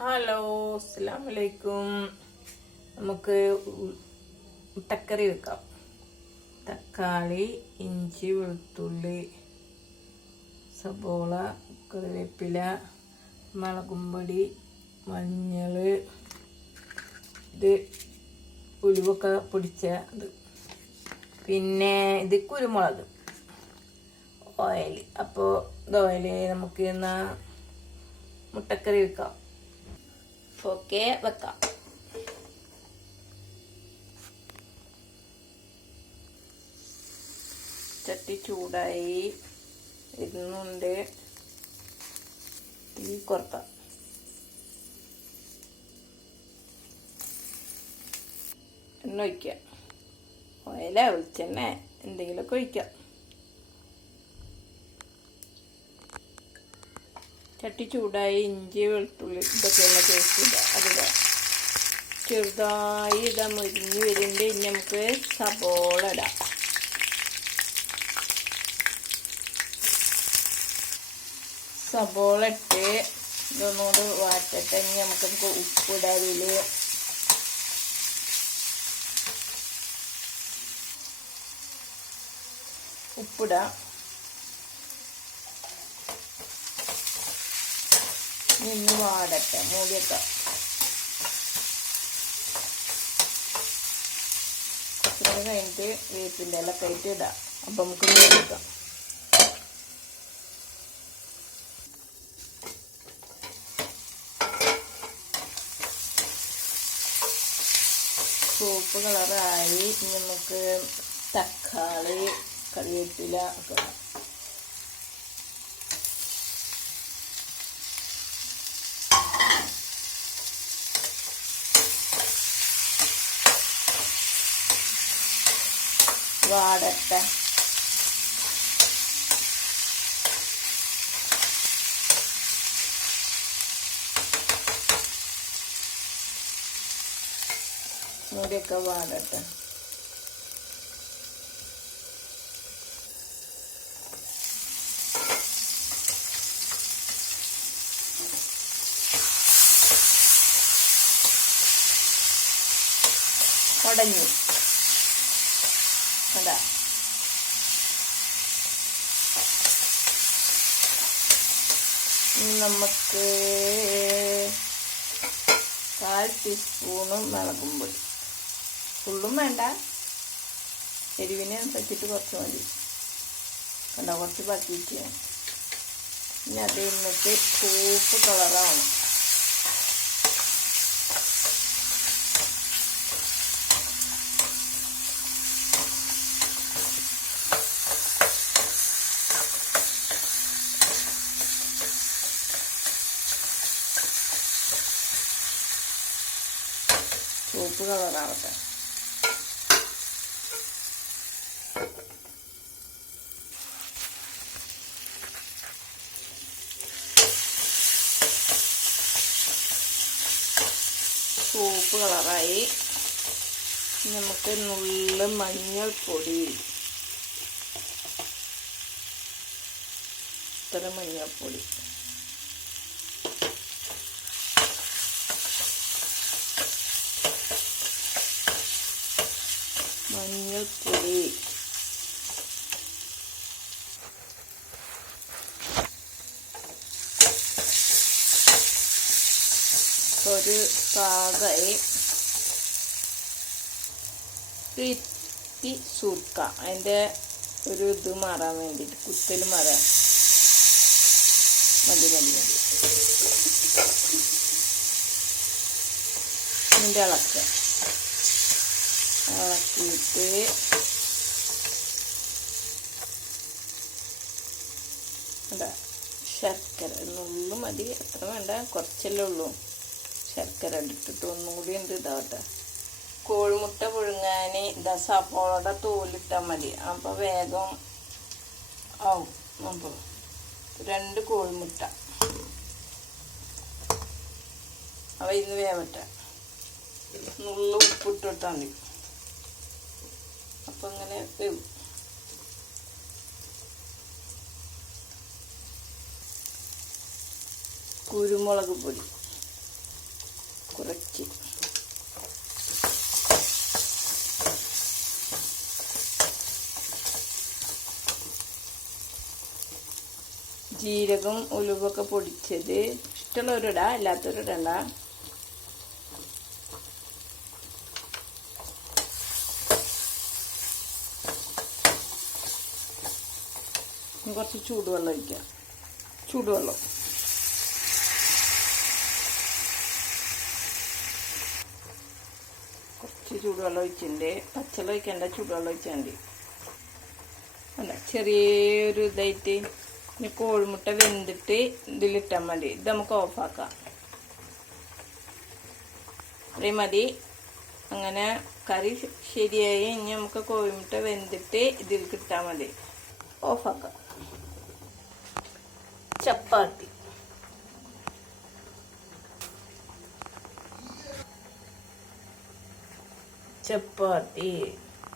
Hello അസ്സാം വലൈക്കും നമുക്ക് മുട്ടക്കറി വെക്കാം. തക്കാളി ഇഞ്ചി വെളുത്തുള്ളി സബോള കറിവേപ്പില മുളകുംപൊടി മഞ്ഞൾ ഇത് ഉലുവൊക്കെ പൊടിച്ച ഇത്. പിന്നെ ഇത് കുരുമുളക് ഓയിൽ. അപ്പോൾ ഇത് ഓയിൽ നമുക്ക് എന്നാൽ മുട്ടക്കറി വെക്കാം. ഓക്കെ വെക്കാം. ചട്ടി ചൂടായി. ഇരുന്നുണ്ട് തീ കുറക്കാം. എണ്ണ ഒഴിക്കുക. ഓയില വെളിച്ചെണ്ണ എന്തെങ്കിലുമൊക്കെ ഒഴിക്കാം ചട്ടി ചൂടായി ഇഞ്ചി വെളുത്തുള്ളി ഇതൊക്കെയുള്ള പേസ്റ്റ് ഇടുക. അതിടുക. ചെറുതായി ഇതാ മുരിഞ്ഞ് വരുന്നുണ്ട്. ഇനി നമുക്ക് സബോള ഇടാം. സബോള ഇട്ട് ഇതൊന്നുകൂടി വാറ്റട്ടെ ഇനി നമുക്ക് നമുക്ക് ഉപ്പിടാം ഉപ്പിടാം നിന്ന് വാടട്ടെ മൂടിയൊക്കെ. കഴിഞ്ഞിട്ട് വേപ്പിന്റെ ഇല കയറ്റി ഇടാം. അപ്പം നമുക്ക് മൂടിയെടുക്കാം സൂപ്പ് കളറായി നമുക്ക് തക്കാളി കറിവേപ്പില ഒക്കെ വാടട്ടെ. മുടിയൊക്കെ വാടട്ടെ. ഉടഞ്ഞു. ഇനി നമുക്ക് കാൽ ടീസ്പൂണും മുളകും പൊടി. ഫുള്ളും വേണ്ട. എരിവിനെ അനുസരിച്ചിട്ട് കുറച്ച് മതി. കണ്ട? കുറച്ച് ബാക്കിയിട്ട് ഇനി അത് എന്നിട്ട് സൂപ്പ് കളറാവണം ചുവപ്പ് കളറാവട്ടെ. ചുവപ്പ് കളറായി. നമുക്ക് നുള്ള മഞ്ഞൾപ്പൊടി. ഇത്ര മഞ്ഞൾപ്പൊടി. മഞ്ഞൾപ്പൊടി. ഒരു പാകമായി ഇത്തി സുർക്ക അതിന്റെ ഒരു ഇത് മാറാൻ വേണ്ടിയിട്ട് കുത്തൽ മാറാൻ. മതി മതി മതി. ഇതിന്റെ ഇളക്കുക ഇളക്കിയിട്ട് അതാ ശർക്കര. നുള്ളു മതി. എത്ര വേണ്ട. കുറച്ചല്ലേ ഉള്ളൂ. ശർക്കര ഇട്ടിട്ട് ഒന്നും കൂടി ഉണ്ട് ഇതാവട്ടെ. കോഴിമുട്ട പുഴുങ്ങാൻ ഇതാ സപ്പോളയുടെ തോലിട്ടാൽ മതി. അപ്പോൾ വേഗം ആവും. അപ്പോൾ രണ്ട് കോഴിമുട്ട. അവ ഇന്ന് വേവട്ടെ. നുള്ളു ഉപ്പിട്ടിട്ടാൽ മതി. അപ്പം അങ്ങനെ വരും കുരുമുളക് പൊടി കുറച്ച്. ജീരകം ഉലുവൊക്കെ പൊടിച്ചത്. ഇഷ്ടമുള്ളവരിടാ അല്ലാത്തവരിടണ്ട കുറച്ച് ചൂടുവെള്ളം ഒഴിക്കാം. ചൂടുവെള്ളം. കുറച്ച് ചൂടുവെള്ളം ഒഴിച്ചിട്ടുണ്ട്. പച്ചവെള്ളം ഒഴിക്കണ്ട ചൂടുവെള്ളം ഒഴിച്ചാണ്ട്. അല്ല ചെറിയൊരു ഇതായിട്ട് ഇനി കോഴിമുട്ട വെന്തിട്ട് ഇതിലിട്ടാൽ മതി. ഇത് നമുക്ക് ഓഫാക്കാം. ഇത്രയും മതി. അങ്ങനെ കറി ശരിയായി. ഇനി നമുക്ക് കോഴിമുട്ട വെന്തിട്ട് ഇതിൽ കിട്ടാൽ മതി. ഓഫാക്കാം. चपाती। चपाती।